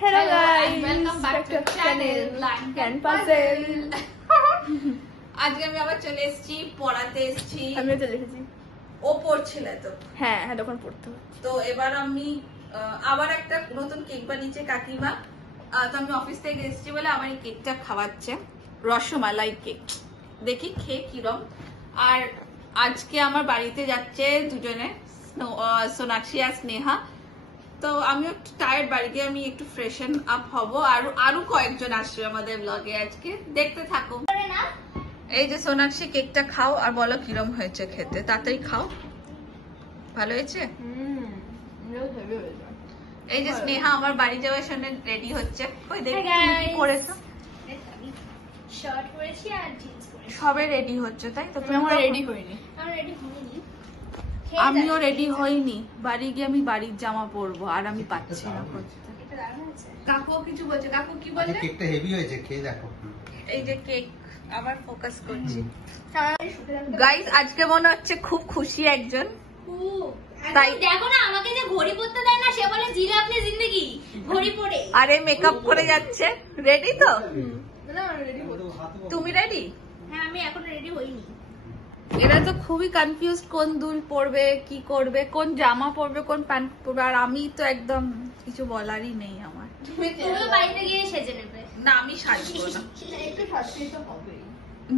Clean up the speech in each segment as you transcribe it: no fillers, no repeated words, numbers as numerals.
Hello guys, welcome back to our channel Blank and Puzzle. আজকে আমি আবার চলে এসেছি পড়াতে এসেছি। আমিও চলে এসেছি। ও পড়ছিল তো? হ্যাঁ হ্যাঁ, তখন পড়তো। তো এবার আমি আবার একটা নতুন কেক বানিয়েছে কাকিমা। তো আমি অফিস থেকে এসেছি বলে আমার এই কেকটা খাওয়াচ্ছে, রসমালাই কেক। দেখি খেয়ে কিরম। আর আজকে আমার বাড়িতে যাচ্ছে দুজনে, সোনাক্ষী আর স্নেহা। তো আমিও একটু টায়ার্ড, বাড়ি গিয়ে আমি একটু ফ্রেশন আপ হব। আর আরো কয়েকজন আসবে আমাদের ব্লগে আজকে, দেখতে থাকো। এই যে সোনাক্ষী, কেকটা খাও আর বলো কিরম হয়েছে খেতে। তাড়াতাড়ি খাও। ভালো হয়েছে? এই যে স্নেহা আমার বাড়ি যাওয়ার সামনে রেডি হচ্ছে। ওই দেখি কি করেছো। শার্ট পরেছি আর জিন্স পরেছি। সবে রেডি হচ্ছে, তাই তো? তুমি আমার রেডি হইনি। আমি রেডি হইনি। আমিও রেডি হইনি। বাড়ি গিয়ে আমি বাড়ির জামা পরবো, আর আমি পাচ্ছি না করতে। এটা দারুণ আছে। কাকুও কিছু বলছে। কাকু কি বললে? কেকটা হেভি হয়েছে, খেয়ে দেখো। এই যে কেক, আবার ফোকাস করছি। গাইস, আজকে মনে হচ্ছে খুব খুশি একজন। তাই দেখো না, আমাকে যে ঘড়ি পরতে দেয় না, সে বলে জিলে আপনি জিন্দেগি ঘড়ি পরে। আরে মেকআপ করে যাচ্ছে। রেডি তো? না রেডি হচ্ছি। তুমি রেডি? হ্যাঁ, আমি এখন রেডি হইনি। এরা তো খুবই কনফিউজ, কোন দুল পরবে, কি করবে, কোন জামা পরবে, কোন প্যান্ট পরবে। আর আমি তো একদম কিছু বলারই নেই আমার। তুমিও বাড়িতে গিয়ে সেজে নেবে। না, আমি সাজবো না। একটু সাজতেই তো হবেই।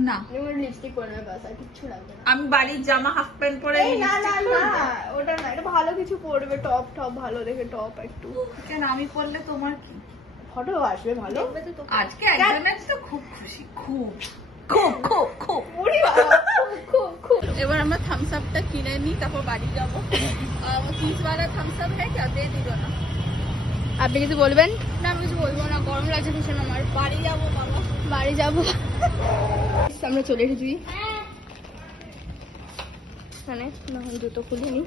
না, যেমন লিপস্টিক পরে নেবে, বাস আর কিচ্ছু লাগবে না। আমি বাড়ির জামা হাফ প্যান্ট পরে এই না না lipstick না, পরবো। ওটা না, এটা ভালো কিছু পরবে, টপ টপ ভালো দেখে টপ একটু। কেন আমি পরলে তোমার কি? ফটো আসবে ভালো। আজকে একজনের তো খুব খুশি, খুব খুব খুব খুব। ওরে বাবা, খুব খুব। এবার আমরা থামস আপটা কিনে নিই, তারপর বাড়ি যাবো। 30 वाला थम्स अप है क्या? दे दिलो ना। আপনি কিছু বলবেন? না, আমি কিছু বলবো না, গরম লাগছে ভীষণ আমার। বাড়ি যাবো বাবা, বাড়ি যাবো। আমরা চলে এসেছি। হ্যাঁ, মানে না, জুতো খুলিনি।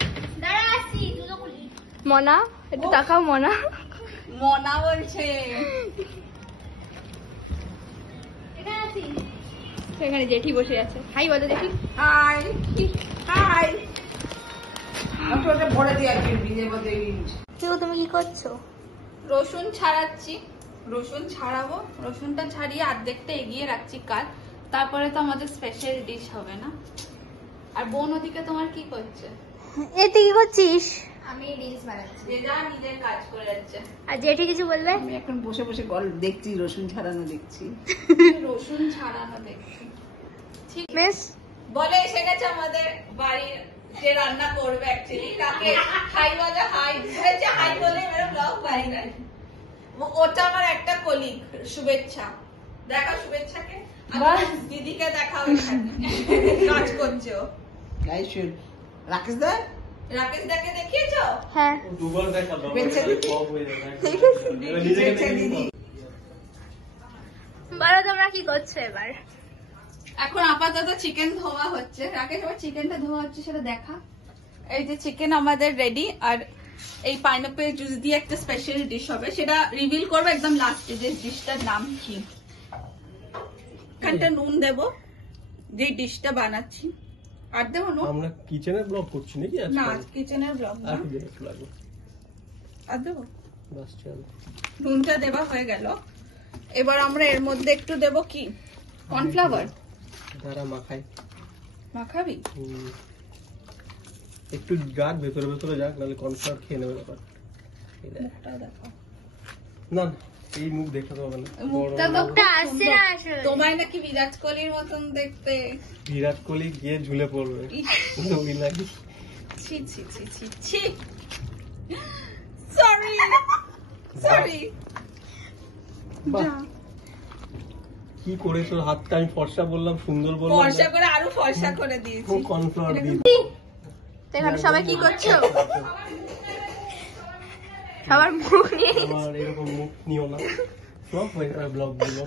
দাঁড়া আসছি, দুটো খুলি। মনা, একটু তাকাও মনা। মনা বলছে। এখানে আসি। সেখানে জেঠি বসে আছে। হাই বলো দেখি। High high. ভরে দিয়ে তুমি কি করছো? রসুন ছাড়াচ্ছি, রসুন ছাড়াবো। রসুনটা ছাড়িয়ে অর্ধেকটা এগিয়ে রাখছি কাল, তারপরে তো আমাদের স্পেশাল ডিশ হবে না। আর বোন ওদিকে তোমার কি করছে? এতে কি করছিস? আমি রিলস বানাচ্ছি। যে যা নিজের কাজ করে যাচ্ছে। আর জেঠি কিছু বলবে? আমি এখন বসে বসে গল্প দেখছি, রসুন ছাড়ানো দেখছি। রসুন ছাড়ানো দেখছি। ঠিক মিস বলে এসে গেছে আমাদের বাড়ির যে রান্না করবে অ্যাকচুয়ালি। তাকে হাই বলে, হাই হয়েছে, হাই বলে মেরে ব্লগ বানাই। ওটা আমার একটা কলিগ, শুভেচ্ছা। দেখা শুভেচ্ছাকে, দিদিকে দেখাও, কাজ করছে ও। গাইস শুন, রাকেশ দা, রাকেশ দাকে দেখিয়েছো? হ্যাঁ। দুবার দেখা দাও, বেঁচে দিদি। সব হয়ে যাবে। বেঁচে দিদি। বলো তোমরা কি করছো এবার? এখন আপাতত চিকেন ধোয়া হচ্ছে। রাকেশ, আবার চিকেনটা ধোয়া হচ্ছে সেটা দেখা। এই যে চিকেন আমাদের রেডি। আর এই পাইনাপেল জুস দিয়ে একটা স্পেশাল ডিশ হবে, সেটা রিভিল করবো একদম লাস্টে, যে ডিশটার নাম কি। এখানটা নুন দেবো, যে ডিশটা বানাচ্ছি। আর দেবো নুন? আমরা কিচেনের ব্লগ করছি নাকি আজকে? না, কিচেনের ব্লগ না। আর কি জিনিস লাগবে? আর দেবো? বাস চলো। নুনটা দেওয়া হয়ে গেল। এবার আমরা এর মধ্যে একটু দেবো কি, কর্নফ্লাওয়ার। তারা মাখাই। মাখাবি? একটু যাক ভেতরে ভেতরে যাক, নাহলে কর্নফ্লাওয়ার খেয়ে নেবে ব্যাপার। মুখটা দেখো। না, এই মুখ দেখাতে হবে না। মুখটা তো মুখটা আসছে না আসলে। তোমায় নাকি বিরাট কোহলির মতন দেখতে। বিরাট কোহলি গিয়ে ঝুলে পড়বে। ওই নাকি। ছি ছি ছি ছি ছি। Sorry sorry. বাহ, কি করেছো? হাতটা আমি ফর্সা বললাম, সুন্দর বললাম, ফর্সা করে আরো ফর্সা করে দিয়েছি। কর্নফ্লাওয়ার দিয়ে। তো এখানে সবাই কি করছো? সবার মুখ নিয়ে আমার এরকম মুখ নিও না, সব হয়ে যাবে ব্লগ গুলো।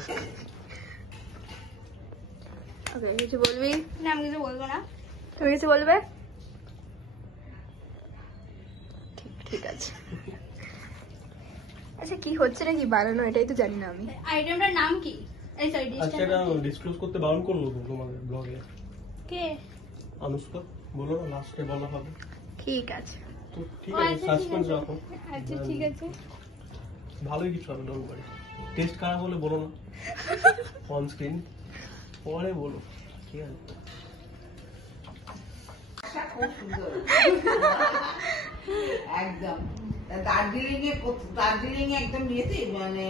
ওকে, কিছু বলবি? না, আমি কিছু বলবো না। তুমি কিছু বলবে? ঠিক আছে। আচ্ছা, কি হচ্ছে নাকি বানানো, এটাই তো জানি না আমি। আইটেমটার নাম কি? এই সরি, আজকে এটা ডিসক্লোজ করতে বারণ করলো তো তোমাদের ব্লগে। কে? অনুষ্কা বলো না, লাস্টে বলা হবে। ঠিক আছে। তো ঠিক আছে, সাসপেন্স রাখো। আচ্ছা ঠিক আছে। ভালোই কিছু হবে, ডোন্ট ওয়ারি। টেস্ট খারাপ হলে বলো না অন স্ক্রিন, পরে বলো, ঠিক আছে? খুব সুন্দর একদম। দার্জিলিং এ একদম ইয়েতে মানে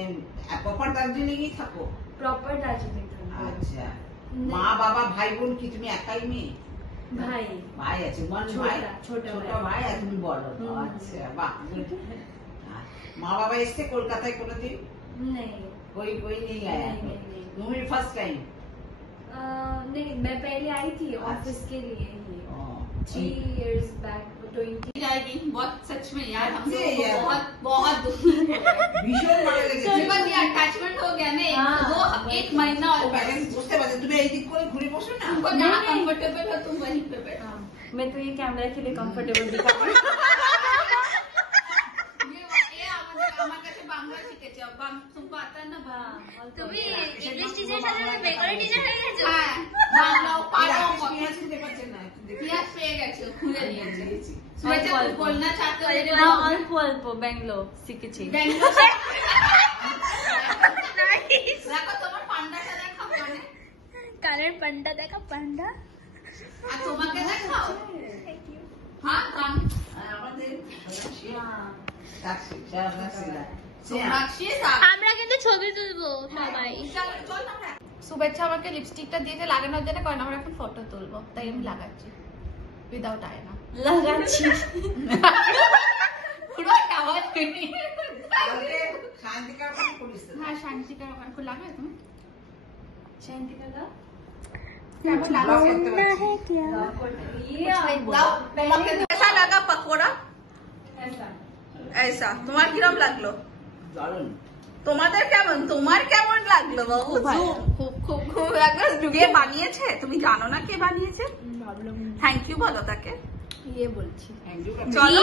প্রপার দার্জিলিং এ থাকো? প্রপার দার্জিলিং। আচ্ছা, মা বাবা ভাই বোন কি তুমি একাই মেয়ে? ভাই আছে, ছোট ভাই আর তুমি বড়। আচ্ছা বাহ, মা বাবা এসছে কলকাতায় কোনোদিন? कोई नहीं आया? तुम फर्स्ट टाइम? नहीं, मैं पहले आई थी ऑफिस के लिए ही 3 years back। 20 जाएगी बहुत, सच में यार हम से लोग यार। बहुत बहुत ভীষণ ভালো লেগেছে। बस ये अटैचमेंट हो गया ना, एक महीना और ব্যালেন্স বুঝতে পারছো? তুমি এই দিক করে ঘুরে বসো না। तुमको जहाँ कंफर्टेबल हो तुम वहीं पे बैठो। मैं तो ये कैमरा के लिए कंफर्टेबल दिखा रही हूँ। আমার কাছে বাংলা শিখেছে, तुमको आता है ना? তুমি ইংলিশ টিচার সাথে বেঙ্গলি টিচার হয়ে গেছো? হ্যাঁ, বাংলাও পারো। পেঁয়াজ খেতে পারছে না, একটু দেখে। পেঁয়াজ পেয়ে গেছে, খুলে নিয়েছে। সুবেচ্ছা তুমি বলনা চাহতে हो लेकिन না, অল্প অল্প ব্যাঙ্গলো শিখেছি। দেখো তোমার পান্ডাটা দেখা মানে, কালের পান্ডা দেখা, পান্ডা। আর তোমাকে দেখাও। হ্যাঁ, আমাদের সাক্ষী সারা আমরা কিন্তু ছবি তুলবো সবাই। শুভেচ্ছা আমাকে লিপস্টিকটা দিয়েছে লাগানোর জন্য, কারণ আমরা এখন ফটো তুলবো, তাই আমি লাগাচ্ছি উইদাউট আয়না। লাগাচ্ছি পুরো টাওয়ার শান্তিকার ওখানে করিস তো? হ্যাঁ, শান্তিকার ওখানে খুব লাগায় তুমি শান্তিকা দাও। ব্লগ করতে পারছি। कैसा लगा पकोड़ा? ऐसा তোমার কিরম লাগলো? দারুণ। তোমাদের কেমন, তোমার কেমন লাগলো বাবু? খুব খুব খুব একবার ডুবিয়ে বানিয়েছে। তুমি জানো না কে বানিয়েছে? থ্যাংক ইউ বলো তাকে। ये বলছি। চলো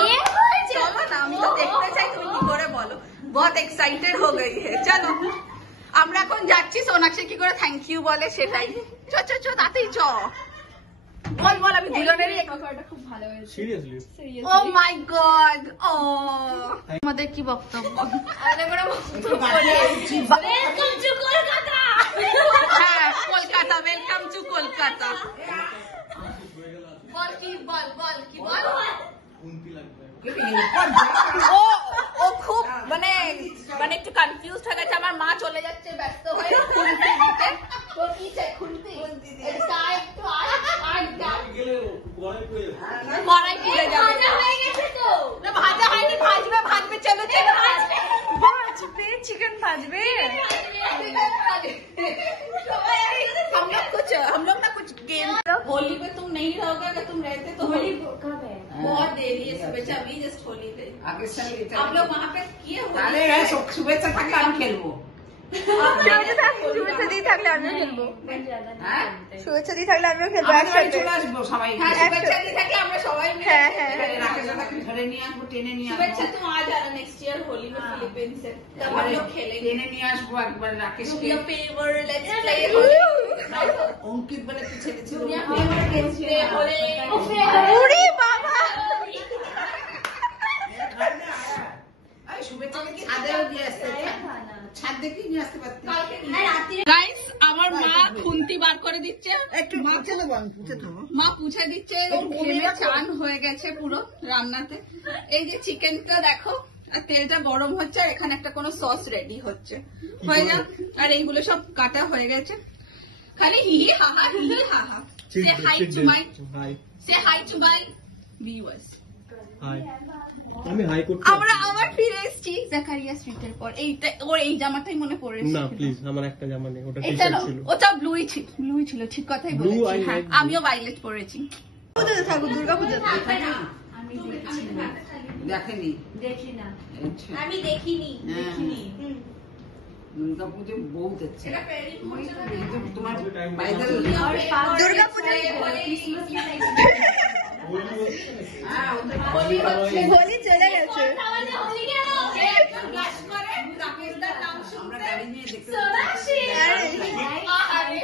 চলো না, আমি তো দেখতে চাই তুমি কি করে বলো। बहुत एक्साइटेड हो गई है। चलो আমরা এখন যাচ্ছি, সোনাক্ষী কি করে থ্যাংক ইউ বলে সেটাই। চ চ চ তাতেই চ, বল বল। আমি দুজনেরই পকোড়াটা খুব ভালো হয়েছে। সিরিয়াসলি ও মাই গড। ও আমাদের কি বক্তব্য? আমাদের কোনো বক্তব্য নেই। Welcome to Kolkata. হ্যাঁ, কলকাতা, ওয়েলকাম টু কলকাতা। বল কি, বল বল কি বল। ও ও খুব মানে মানে একটু কনফিউজ হয়ে গেছে। আমার মা চলে যাচ্ছে ব্যস্ত হয়ে খুন্তি দিতে। তো কি চাই খুন্তি? এটা একটু আর কড়াই পুড়ে যাবে। ভাজা হয়ে গেছে তো। না ভাজা হয়নি, ভাজবে ভাজবে। চলো চলো ভাজবে ভাজবে, চিকেন ভাজবে। हम लोग ना कुछ गेम, होली पे तुम नहीं रहोगे, अगर तुम रहते तो होली कब है? बहुत देरी है। शुभेच्छा अभी जस्ट होली थे, আগের সাথে এটা हम लोग वहाँ पे किए আরে শুভেচ্ছা থাকলে আমি খেলবো। শুভেচ্ছা দিয়ে থাকলে আমিও খেলবো। হ্যাঁ, শুভেচ্ছা দিয়ে থাকলে আমিও খেলবো আমরা একসাথে। চলে আসবো সবাই हाँ, মিলে। शुभेच्छा दी था कि हम सबाई में। হ্যাঁ হ্যাঁ হ্যাঁ। রাকেশ দাদাকে ধরে নিয়ে আসবো, টেনে নিয়ে शुभेच्छा আসবো। तुम आ जाना नेक्स्ट ईयर होली में फिलीपींस से, तब हम लोग खेलेंगे। টেনে নিয়ে আসবো একবার রাকেশকে। दुनिया फेवर लेट्स प्ले होली। অঙ্কিত বলে একটা ছেলে ছিল। दुनिया फेवर लेट्स प्ले होली। ওরে বাবা, আরে শুভেচ্ছাকে ছাদেও দিয়ে আসতে, ছাদ দেখেই নিয়ে আসতে পারতি। গাইস, আমার মা খুন্তি বার করে দিচ্ছে, একটু পুছে দেবো, আমি পুছে দেবো। মা পুছে দিচ্ছে। ঘেমে চান হয়ে গেছে পুরো রান্নাতে। এই যে চিকেনটা দেখো, আর তেলটা গরম হচ্ছে, আর এখানে একটা কোনো সস রেডি হচ্ছে। হয়ে যাক, আর এইগুলো সব কাটা হয়ে গেছে। খালি হি হাহা হি হাহা। Say hi to my, hi say hi to my viewers. Hi, আমি হাই করতে আমরা আবার ফিরে এসেছি জাকারিয়া স্ট্রিটের পর। এইটা ওর এই জামাটাই মনে পড়ে না এসেছিল। প্লিজ, আমার একটা জামা নেই, ওটা এটা টি-শার্ট ছিল। ওটা ব্লুই ছিল, ব্লুই ছিল, ঠিক কথাই Blue, বলেছি। I হ্যাঁ, like blue. আমিও ভায়োলেট পরেছি। পুজোতে থাকুক, দুর্গা পুজোতে। আমি দেখছি না। দেখেনি? দেখি না। আচ্ছা। আমি দেখিনি। হ্যাঁ। দুর্গা পুজো বহুত আচ্ছা। এটা পেরি মুছে না। কিন্তু তোমার Time বাইরে और দুর্গা পুজো, क्रिसमस में হ্যাঁ, ওদের হোলি হচ্ছে। হোলি চলে গেছে। আমাদের হোলি গেল। একজন ব্লাশ করে, রাকেশদার নাম আমরা শুনতে গাড়ি নিয়ে দেখতে সোনাক্ষী। আরে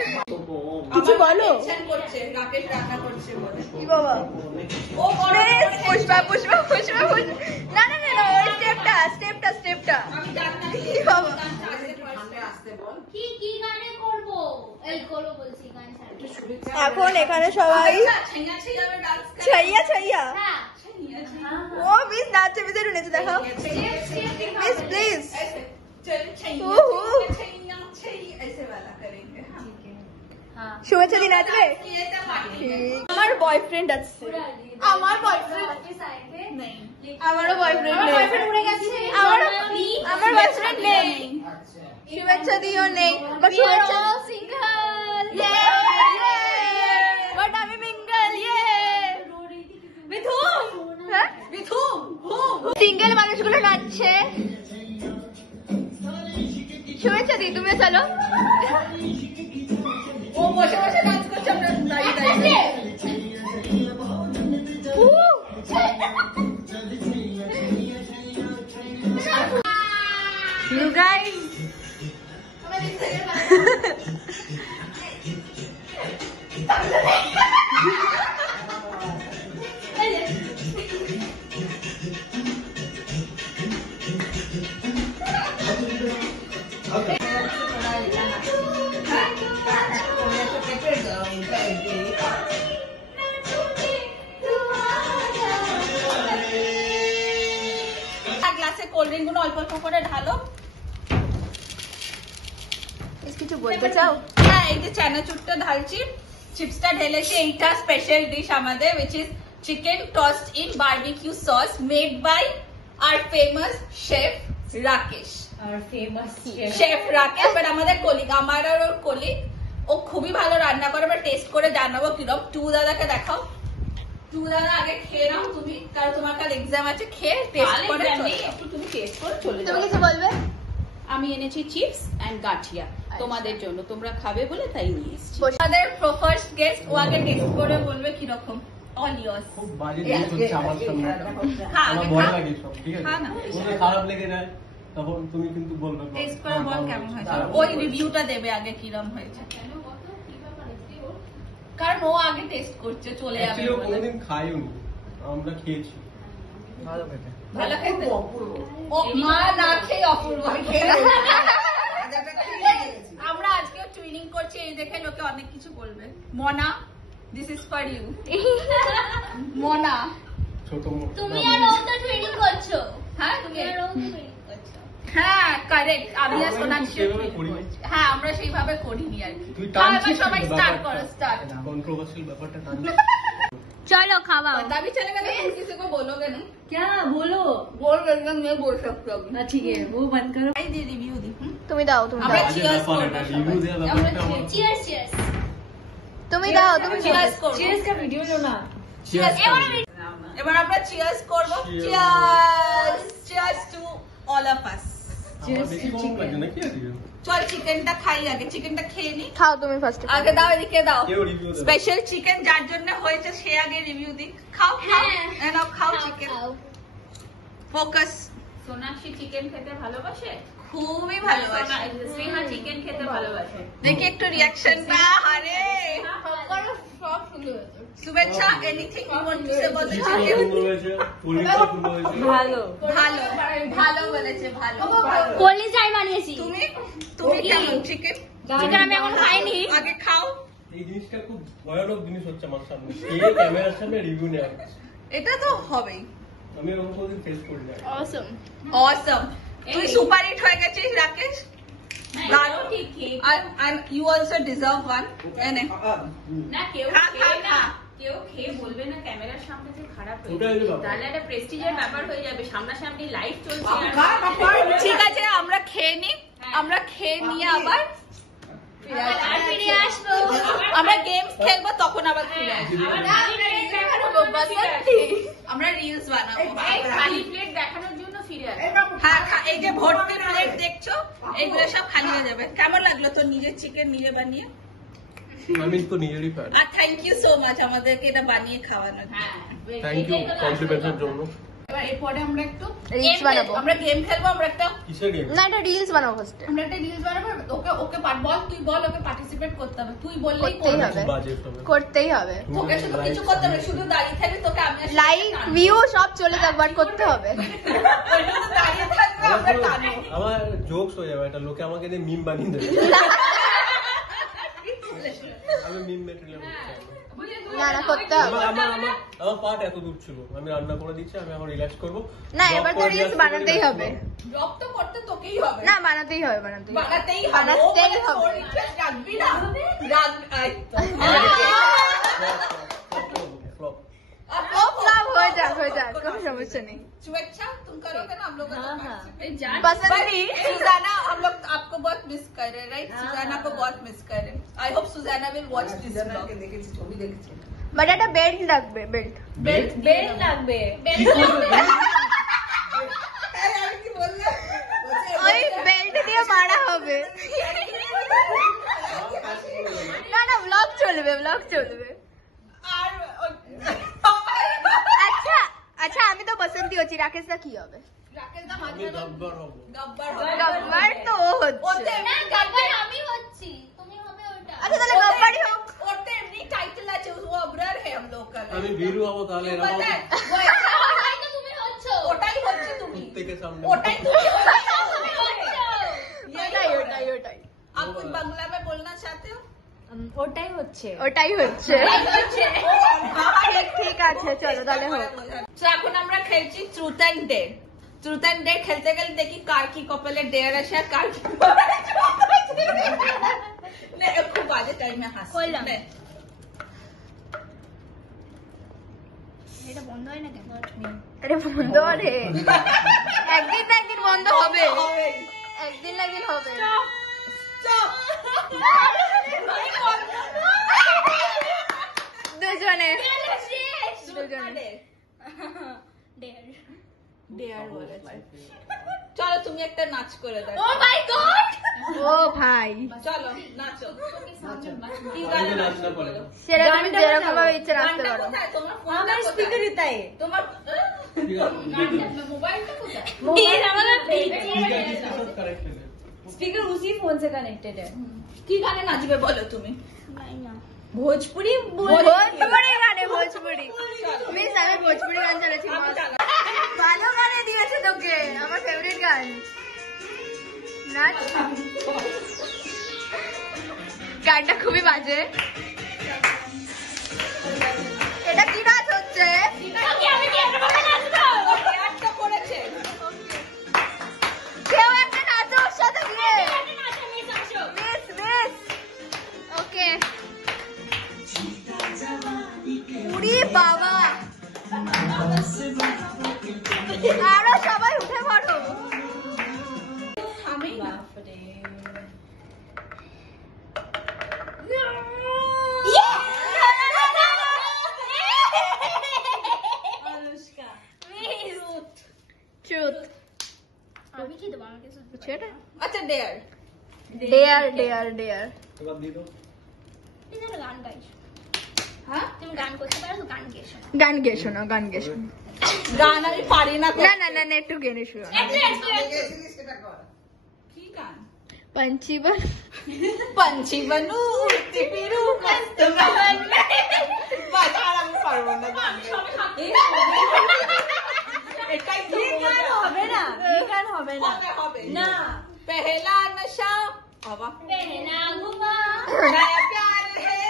কিছু বলো। টেনশন করছে, রাকেশ রান্না করছে বলে। কি বাবা, ও বড় পুষ্পা পুষ্পা পুষ্পা পুষ্পা। না না না না, ওই স্টেপটা স্টেপটা স্টেপটা। আমি জানি না। বলো বলছি গান ছাড়বে। এখন এখানে সবাই छैया छैया में डांस कर ছাইয়া ছাইয়া হ্যাঁ छैया छैया ও মিস নাচে মিস একটু নেচে দেখাও মিস প্লিজ ऐसे चल छैया ओहो। छैया छैया ऐसे वाला करेंगे हाँ হ্যাঁ শুভেচ্ছা দি নাচবে ये तो पार्टी है আমার বয়ফ্রেন্ড আছে আমার বয়ফ্রেন্ড वापस आएंगे नहीं আমারও বয়ফ্রেন্ড আমার নেই বয়ফ্রেন্ড উড়ে গেছে আমার বয়ফ্রেন্ড নেই শুভেচ্ছা দিও নেই বাট শুভেচ্ছা সিঙ্গল বাট আমি মিঙ্গল মিথুন হ্যাঁ मिथुन সিঙ্গেল মানুষগুলো নাচছে শুভেচ্ছা দি তুমিও চলো वो বসে বসে ডান্স করছে আমরা দাঁড়িয়ে দাঁড়িয়ে You guys গ্লাসে কোল্ড ড্রিঙ্ক গুলো অল্প অল্প করে ঢালো কিছু বলতে চাও হ্যাঁ এই যে চানাচুরটা ঢালছি চিপসটা ঢেলেছি এইটা স্পেশাল ডিশ আমাদের which is chicken tossed in barbecue sauce made by our famous chef Rakesh और फेमस শেফ রাকেশ বাট আমাদের কলিগ আমার আর ওর কলিগ ও খুবই ভালো রান্না করে আমরা টেস্ট করে জানাবো কিরকম টু দাদাকে দেখাও টু দাদা আগে খেয়ে নাও তুমি কারণ তোমার কাল এক্সাম আছে খেয়ে টেস্ট করে একটু তুমি টেস্ট করে চলে তুমি যাও কিছু বলবে আমি এনেছি চিপস এন্ড গাঠিয়া তোমাদের জন্য তোমরা খাবে বলে তাই নিয়ে এসেছি আমাদের ফার্স্ট গেস্ট ও আগে টেস্ট করে বলবে কি রকম অল ইয়ার্স খুব বাজে জিনিস হচ্ছে আমার সামনে আমার ভয় লাগে সব ঠিক আছে খা না। যদি খারাপ লেগে যায় তখন তুমি কিন্তু বলবে টেস্ট করে বল হ্যাঁ, কেমন হয়েছে খারাপ ওই হয়েছে। রিভিউটা দেবে আগে কিরম হয়েছে কারণ ও আগে টেস্ট করছে চলে যাবে Actually ও বলে। কোনোদিন খাইও নি আমরা খেয়েছি ভালো খেতে ভালো খেতে ও মা না খেয়ে অপূর্ব আমরা আজকে টুইনিং করছি এই দেখে লোকে অনেক কিছু বলবে মনা দিস ইজ ফর ইউ মনা ছোট মোটো তুমি আর ও তো ট্রেনিং করছো হ্যাঁ তুমি কে? আর ও তো ট্রেনিং করছো হ্যাঁ কারেক্ট আমি আর আমরা সোনাক্ষী সেভাবে করিনি। হ্যাঁ আমরা সেইভাবে করিনি আর কি তুই হ্যাঁ, এবার টানছিস সবাই স্টার্ট করো স্টার্ট কন্ট্রোভার্সিয়াল ব্যাপারটা টানছিস চলো খাওয়াও पता भी चलेगा तो तुम किसी को बोलोगे नहीं क्या बोलो बोल रही मैं बोल सकती हूँ हाँ ठीक है वो बंद करो दी रिव्यू दी তুমি দাও তুমি আমরা দাও cheers করবো রিভিউ সবাই। দেওয়া আমরা ব্যাপারটা আমার চিয়ার্স চিয়ার্স তুমি দাও তুমি cheers করবো। चीयर्स का वीडियो लो ना Cheers করবো। এবার আমরা চিয়ার্স করবো Cheers. Cheers cheers to all of us আমার বেশি গরম লাগছে নাকি আজকে? চল চিকেনটা খাই আগে চিকেনটা খেয়ে নি খাও তুমি ফার্স্ট আগে দাও এদিকে দাও কেউ রিভিউ দেবে স্পেশাল চিকেন যার জন্য হয়েছে সে আগে রিভিউ দিক খাও খাও হ্যাঁ। নাও খাও চিকেন খাও। ফোকাস সোনাক্ষী চিকেন খেতে ভালোবাসে খুবই ভালোবাসে স্নেহা চিকেন খেতে ভালোবাসে দেখি একটু রিয়াকশনটা আরে সব সুন্দর হয়েছে শুভেচ্ছা anything you want to say বল দ্য চিকেন চিকেন সুন্দর হয়েছে পনিরটা সুন্দর হয়েছে ভালো ভালো ভালো বলেছে ভালো কলিজাই বানিয়েছি তুমি তুমি কেমন চিকেন চিকেন আমি এখন খাইনি আগে খাও এই জিনিসটা খুব ভয়ানক জিনিস হচ্ছে আমার সামনে এই ক্যামেরার সামনে রিভিউ নেওয়া এটা তো হবেই আমি এরকম কোনোদিন ফেস করি না অসম অসম তুই সুপার হিট হয়ে গেছিস রাকেশ দারুণ ঠিক ঠিক আর ইউ অলসো ডিজার্ভ ওয়ান এনে না কেউ খা, খেয়ে খা, না খা। কেউ খেয়ে বলবে না ক্যামেরার সামনে যে খারাপ হয়ে ওটাই হলো ব্যাপার। তাহলে একটা প্রেস্টিজের ব্যাপার হয়ে যাবে সামনাসামনি লাইভ চলছে ঠিক আছে আমরা খেয়ে নি আমরা খেয়ে নিয়ে আবার ফিরে আসবো। আর ফিরে আসবো আমরা গেমস খেলবো তখন আবার ফিরে আসবো আমরা রিলস বানাবো খালি প্লেট দেখানোর জন্য ফিরে আসবে হ্যাঁ এই যে ভর্তি প্লেট দেখছো এইগুলো সব খালি হয়ে যাবে কেমন লাগলো তোর নিজের চিকেন নিজে বানিয়ে আমি তো নিজেরই ফ্যান আর থ্যাংক ইউ সো মাচ আমাদেরকে এটা বানিয়ে খাওয়ানোর জন্য। হ্যাঁ থ্যাংক ইউ কমপ্লিমেন্টের জন্য এবার এরপরে আমরা একটু রিলস বানাবো আমরা গেম খেলবো আমরা একটা কিসের গেম না এটা রিলস বানাবো ফার্স্টে রিলস বানাবো ওকে ওকে বল তুই বল ওকে পার্টিসিপেট করতে হবে তুই বললেই করতেই করবে হবে। বাজে হবে করতেই হবে তোকে শুধু কিছু করতে হবে শুধু দাঁড়িয়ে থাকবি তোকে আমি আর লাইক ভিউ সব চলে যাক বাট করতে হবে শুধু দাঁড়িয়ে থাকবে আমরা টানবো আমার জোকস হয়ে যাবে এটা লোকে আমাকে নিয়ে মিম বানিয়ে দেবে আমি মিম মেটেরিয়াল না না করতে হবে আমার পার্ট এত দূর ছিল, আমি রান্না করে দিচ্ছি, আমি এখন রিল্যাক্স করবো। না এবার তো রিলস বানাতেই হবে। জব তো করতে তোকেই হবে। না বানাতেই হবে, বানাতেই হবে। বানাতেই হবে। বানাতেই হবে। তোর ইন্টারেস্ট রাখবি না? রাখ আই তো। फ्लॉप ও ফ্লপ হয়ে যাক কোনো সমস্যা নেই। शुभेच्छा तुम करोगे ना हम लोग पसंद सुजाना, हम लोग आपको बहुत मिस कर रहे हैं, राइट? सुजाना को बहुत मिस कर रहे हैं। I hope Sujana will watch this vlog. দেখেছি, ছবি দেখেছি। বাট একটা বেল্ট লাগবে, বেল্ট। बेल्ट লাগবে अरे यार की बोल रहा ওই বেল্ট দিয়ে মারা হবে। না না ব্লগ চলবে। আচ্ছা আচ্ছা আমি তো বসন্তী হচ্ছি, রাকেশদা কি হবে? राकेश दा আমি গব্বর হব। गब्बर গব্বর তো ও হচ্ছে। না গব্বর আমি হচ্ছি, তুমি হবে ওটা। আচ্ছা তাহলে গব্বরই হোক। ওতে এমনি টাইটেল আছে, वो अबरार है हम लोग का। আমি ভীরু হব তাহলে এরকম पता है वो ऐसा ওটাই তো তুমি হচ্ছো। ওটাই হচ্ছে তুমি, থেকে সামনে ওটাই তুমি ওটাই आप कुछ बांग्ला में बोलना चाहते हो? ওটাই হচ্ছে ওটাই হচ্ছে। ঠিক আছে চলো তাহলে হোক। তো এখন আমরা খেলছি truth and dare. Truth and dare খেলতে গেলে দেখি কার কি কপালে ডেয়ার আসে আর কার কি নে খুব বাজে টাইমে হাসি। করলাম। নে। এটা বন্ধ হয় না কেন? আরে বন্ধ রে, একদিন না একদিন বন্ধ হবে, একদিন না একদিন হবে। চুপ। দুজনে চলো তুমি একটা নাচ করে দাও। ও মাই গড, ও ভাই চলো নাচো। কি আমি গান তো নাচ না নাচবে পারি বলো? না। সেরকম যেরকম ভাবে ইচ্ছে নাচতে গানটা পারো। কোথায়? তোমার ফোনটা আমার কোথায়? স্পিকার তাই তোমার ঠিক আছে, গানটা মোবাইলটা কোথায়? ठीक है किसके साथ कनेक्टेड है? स्पीकर उसी फोन से कनेक्टेड है কি গানে নাচবে বলো তুমি? भोजपुरी ভোজপুরি গানে, ভোজপুরি মিস আমি ভোজপুরি গান চালাচ্ছি। আমি চালাবো। ভালো গানে দিয়েছে তোকে, আমার ফেভারিট গান। নাচ। গানটা খুবই বাজে। এটা কি নাচ হচ্ছে? আমি কি একটা ভাবে নাচবো? ও একটা করেছে। কেউ একটা নাচো ওর সাথে গিয়ে। একটা নাচ আমি আসো। মিস ওকে। উড়ি বাবা, আরো সবাই উঠে পড়ো। আমি না। ট্রুথ। আমি কি দেবো আমাকে শুধু? আচ্ছা ডেয়ার। ডেয়ার এবার দিয়ে দাও। তুমি যেন গান গাইছো। হ্যাঁ তুমি গান করতে পারো তো গান গেছো। গান গে শোনো। গান আমি পারি না না না না না, একটু গেনে শুনো। সেটা কর। কি গান? पंछी बन पंछी बनू उड़ती फिरू मस्त मन में বাজার আমি পারবো না গান এটাই তো হবে না এই গান হবে না হবে না पहला नशा बाबा पहना घुमा नया प्यार है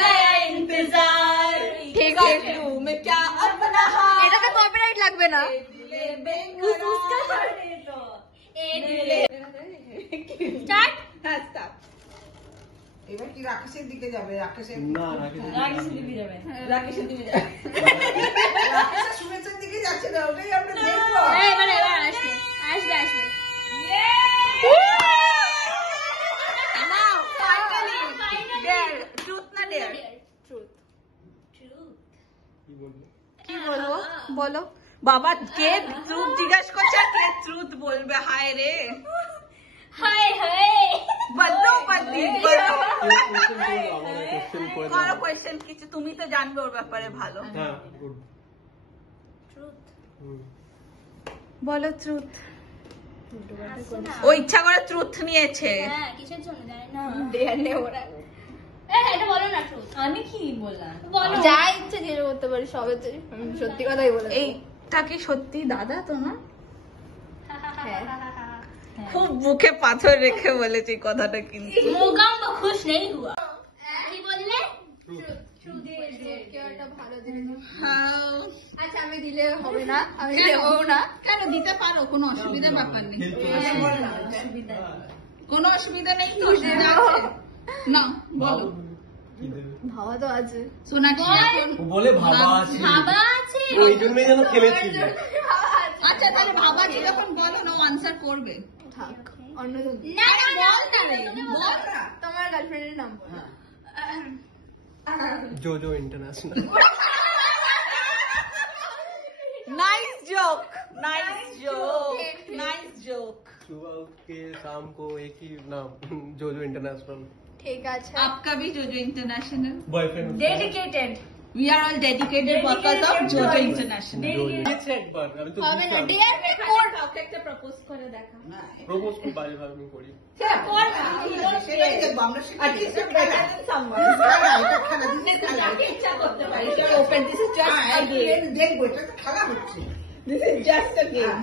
नया इंतजार ठीक कर है। लूं मैं क्या अपना हाल এটাতে কপিরাইট লাগবে না। दिले बेकरार ए दिले स्टार्ट হ্যাঁ start। এবার কি রাকেশের দিকে যাবে? রাকেশের না রাখি রাকেশের দিকে যাবে রাকেশের দিকে যাবে। রাকেশের শুভেচ্ছার দিকে যাচ্ছে না, ওটাই আমরা দেখবো। এবার আসবে Now, finally, dare. Truth না dare? কি বলবো? কি বলবো? বলো। বাবা কে ট্রুথ জিজ্ঞাসা করছে আর কে ট্রুথ বলবে? হায় রে। हाय हाय বলো বলি। কোশ্চেন করবো, আমার কোশ্চেন করে কারো দাও। কোয়েশ্চেন কিছু তুমি তো জানবে ওর ব্যাপারে ভালো। হ্যাঁ গুড। বলো ট্রুথ। ও ইচ্ছা করে ট্রুথ নিয়েছে। হ্যাঁ কিসের জন্য জানি না ডেয়ার নে ওরা। এটা বলো না ট্রুথ আমি কি বললাম বলো যা ইচ্ছে দিয়ে করতে পারি সবে তো আমি সত্যি কথাই বলে দেবো। এইটা কি সত্যি দাদা তোমার? হ্যাঁ। খুব বুকে পাথর রেখে বলেছি কথাটা কিন্তু। मुगाम तो खुश नहीं हुआ কি বললে আমি দিলে হবে না, আমি দেবো না। কেন দিতে পারো, কোনো অসুবিধার ব্যাপার নেই, কোনো অসুবিধা নেই তো, অসুবিধা আছে না? বলো। কি দেবে? ভাবা তো আছে। সোনাক্ষী এখন ও বলে ভাবা আছে, বাবা আছে ওই জন্যই যেন খেলেছিল। আচ্ছা তাহলে ভাবাজি যখন বলো না আনসার করবে। থাক, অন্য তো না না বল তাহলে, বল। তোমার গার্লফ্রেন্ডের নাম বলো। JoJo international. Nice joke, nice joke, nice joke. सुबह के शाम को एक ही नाम, जोजो इंटरनेशनल। ঠিক আছে। आपका भी जोजो international. Boyfriend dedicated We are all dedicated workers of Jojo International. एक बार আমি তো হবে না, বুঝলাম। ডিয়ার কাউকে একটা প্রপোজ করে দেখা। প্রপোজ খুব বাজে ভাবে আমি করি। কর না, সেটাই দেখবো আমরা, at least you're better than someone. এটা খেলা যাকে ইচ্ছা করতে পারি, এটা open, this is just a game. দেখবো, এটা তো খেলা হচ্ছে। This is just a game.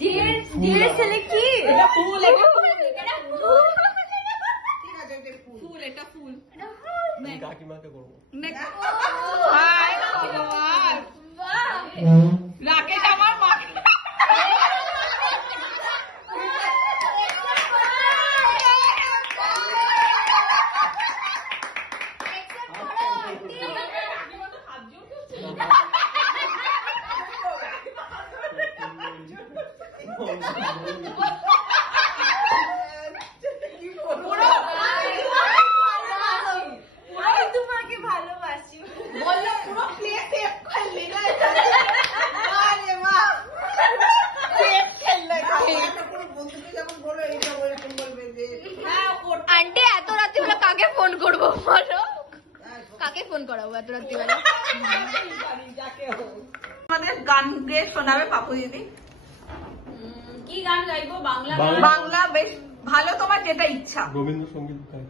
Dear dear ছেলে কি এটা ফুল, এটা ফুল, ঠিক আছে, এটা ফুল। ফুল, এটা ফুল। আমি কাকিমাকে করবো। হাই ভগবান, রাকেশ আমার মা। তোমাকে ভালোবাসি বললো পুরো প্লে সেভ করলি না। আরে বাহ, সেভ খেললে একটা কোনো বন্ধুকে যখন বলো, এটা ওরকম বলবে যে আন্টি এত রাত্রিবেলা কাকে ফোন করবো বলো? কাকে ফোন করাবো এত রাত্রিবেলা? আমাদের গান গেয়ে শোনাবে পাপু দিদি। কি গান গাইবো? বাংলা বাংলা। বাংলা বেশ ভালো, তোমার যেটা ইচ্ছা। রবীন্দ্রসঙ্গীত গাই।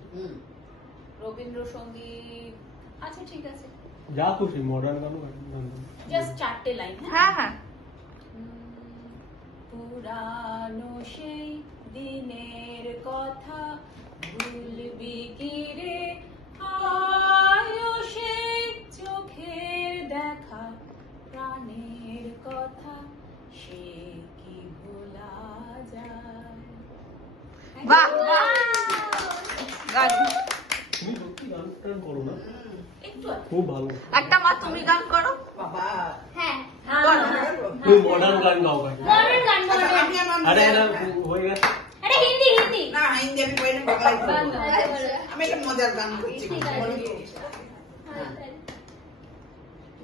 রবীন্দ্রসঙ্গীত। আচ্ছা ঠিক আছে, যা খুশি, মডার্ন গানও গাই। Just 4টে line. হ্যাঁ হ্যাঁ। পুরানো সেই দিনের কথা ভুলবি কি রে, আয়ো সেই চোখের দেখা প্রাণের কথা সে কি ভোলা যায়। বাহ বাহ, গান তুমি সত্যি গান টান করো না? একটু খুব ভালো। একটা মা তুমি গান করো। বাবা, হ্যাঁ তুমি মডার্ন গান গাও ভাই। মডার্ন গান আচ্ছা, বলো আমি আমার আরে এটা হয়ে গেছে। আরে হিন্দি হিন্দি না, হিন্দি আমি বলি না, বাংলাই করবো। আমি একটা মজার গান করছি, বলো তো।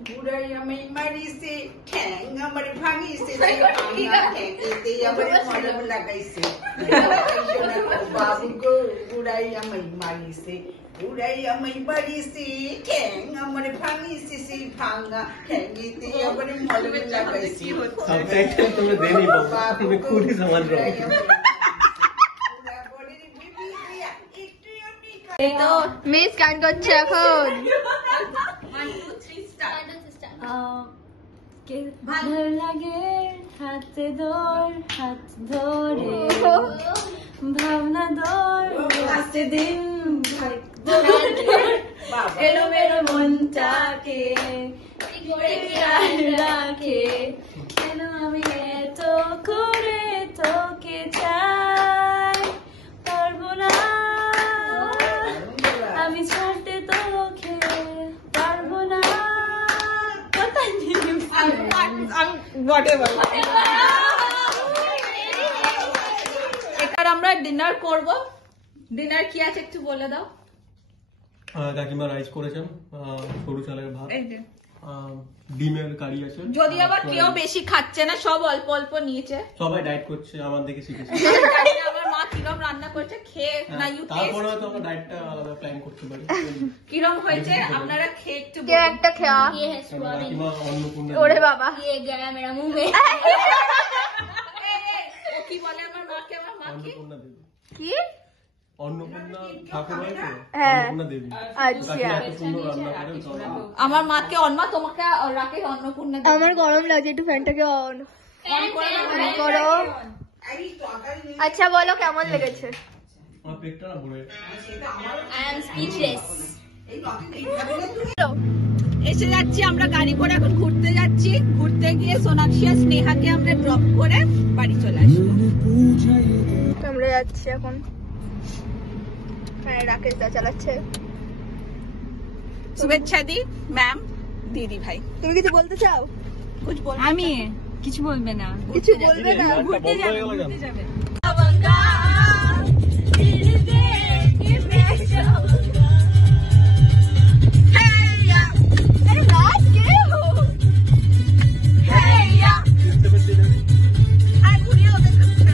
বুড়াই আমি মারিছে, ঠ্যাং আমার ভাঙিছে, ঠ্যাংতে আমার মডেল লাগাইছে। বাবু গো, বুড়াই আমি মারিছে, বুড়াই আমি মারিছে, ঠ্যাং আমার ভাঙিছে, সেই ভাঙা ঠ্যাংতে আমার মডেল লাগাইছে। सबटाइटल तुम्हें दे नहीं पाऊंगा, मैं खुद ही समझ रहा हूँ। এই তো মিস গান করছে এখন। 1 2 3 স্টার্ট। ভালো লাগে হাতে ধর হাত ধরে ভাবনা ধর হাতে দিন এলো মেলো মনটাকে রাখে কেন আমি এত করে তোকে চাই পারবো না আমি ছাড়তে তোকে পারবো না কোথায় এবার আমরা ডিনার করব। ডিনার কি আছে একটু বলে দাও। কাকিমা রাইস করেছেন, সরু চালের ভাত, এই যে ডিমের কারি আছে। যদি আবার কেউ বেশি খাচ্ছে না, সব অল্প অল্প নিয়েছে। সবাই ডায়েট করছে, আমার দেখে শিখেছে। জানি না আমার মা কিরম রান্না করছে, খেয়ে না ইউ টেস্ট তারপরে হয়তো আমরা ডায়েটটা আলাদা প্ল্যান করতে পারি। কিরম হয়েছে আপনারা খেয়ে একটু কে বলুন। একটা খেয়া। কাকিমা অন্নপূর্ণা ওরে বাবা, ये गया मेरा मुंह में ও কি বলে আমার মাকে, আমার মা কি অন্নপূর্ণা দেবী, কি? অন্নপূর্ণা ঠাকুর হয় তো, হ্যাঁ। অন্নপূর্ণা দেবী। আচ্ছা। কাকিমা এত সুন্দর রান্না করে তো। আমার মাকে অন্মা, তোমাকে রাখে অন্নপূর্ণা দেবী। আমার গরম লাগছে, একটু ফ্যানটাকে অন অন করে অন করো। এই তরকারি নেই, আচ্ছা বলো কেমন লেগেছে? আমার পেটটা না ভরে। সেটা আমার I am speechless এই তরকারি নেই, খাবি না তুই? এসে যাচ্ছি আমরা গাড়ি করে, এখন ঘুরতে যাচ্ছি। ঘুরতে গিয়ে সোনাক্ষী আর স্নেহাকে আমরা ড্রপ করে বাড়ি চলে আসবো। আমরা যাচ্ছি এখন। হ্যাঁ, রাকেশ দা চালাচ্ছে। শুভেচ্ছা দি ম্যাম, দিদি ভাই। তুমি কিছু বলতে চাও? কুছ বল। আমি কিছু বলবে না, কিছু বলবে না? ঘুরতে যাবে।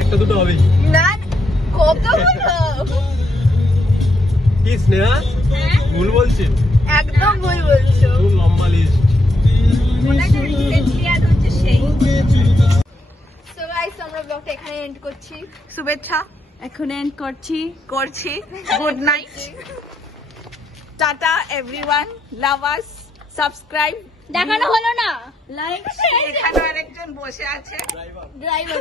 একটা দুটো হবে না, কত বলছো? কি স্নেহা ভুল বলছি? একদম ভুল বলছো। খুব লম্বা লিস্ট। সো গাইস, আমরা ব্লগটা এখানে এন্ড করছি। শুভেচ্ছা এখন এন্ড করছি। গুড নাইট, টাটা এভরিওয়ান, লাভ আস, সাবস্ক্রাইব। দেখানো হলো না। লাইক এখানে আরেকজন বসে আছে। ড্রাইভার